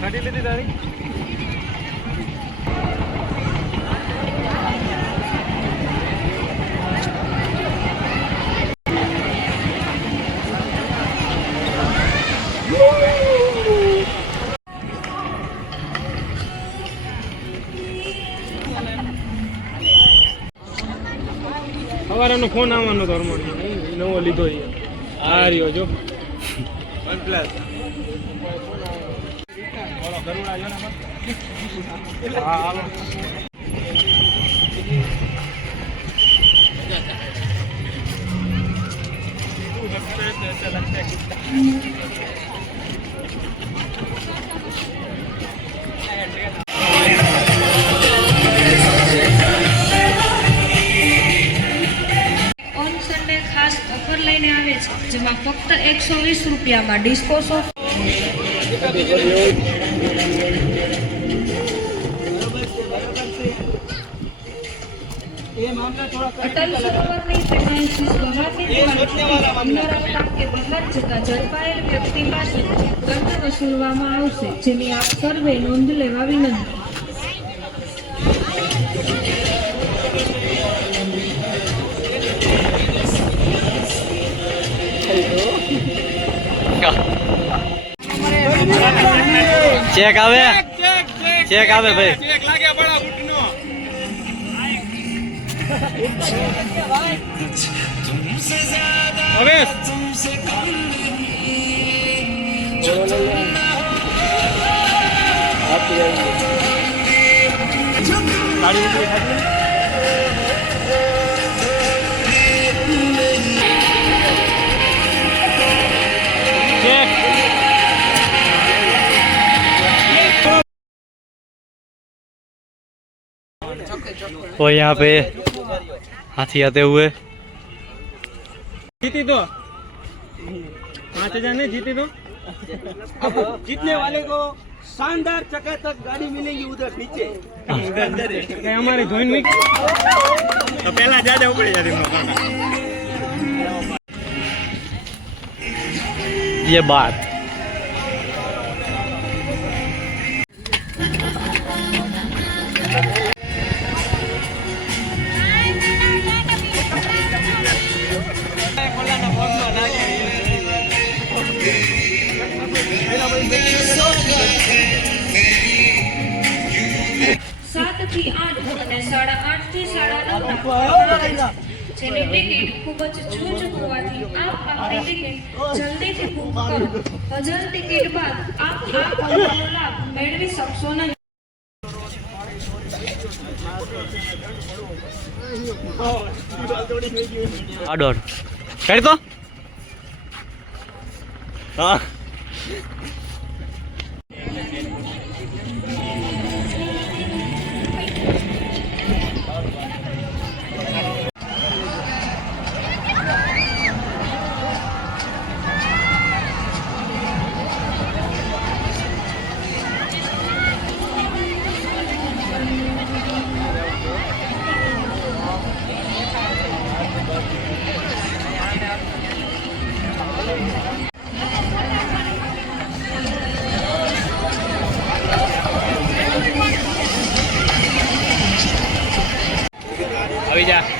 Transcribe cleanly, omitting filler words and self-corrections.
ગાડી લીધી તારી સવારનો ફોન આવવાનો તો નવો લીધો આ રહ્યો જો OnePlus લઈને આવે છે જેમાં ફક્ત 120 રૂપિયામાં ડિસ્કો સોફ્ટ અટલ સરોવરની પેટ્રોલિંગ કે બહાર જતા ઝડપાયેલ વ્યક્તિ પાસે દંડ વસૂલવામાં આવશે, જેની આપ સર્વે નોંધ લેવા વિનંતી. ચેક આવે ચેક આવે ભાઈ ચેક લાગે બડા બુટનો હવે ગાડી ઉતરી ખાધી ચેક और यहाँ पे हाथी आते हुए जीती तो 5,000 नहीं जीती तो अब जीतने वाले को शानदार चकाचक गाड़ी मिलेगी उधर नीचे अंदर है हमारे जोइन में तो पहला ज्यादा उपड़ी जाती मकान ये बात થી 8 અને 8:30 થી 9:30 જેની ટિકિટ ખૂબ જ છૂટ હોવાથી આપ આપની ટિકિટ જલ્દીથી બુક કરો. અજલ ટિકિટ બાદ આપ આ કોમ્બોનો લાભ મેળવી શકશો નહીં. आडोर कर दो हाँ આવી જા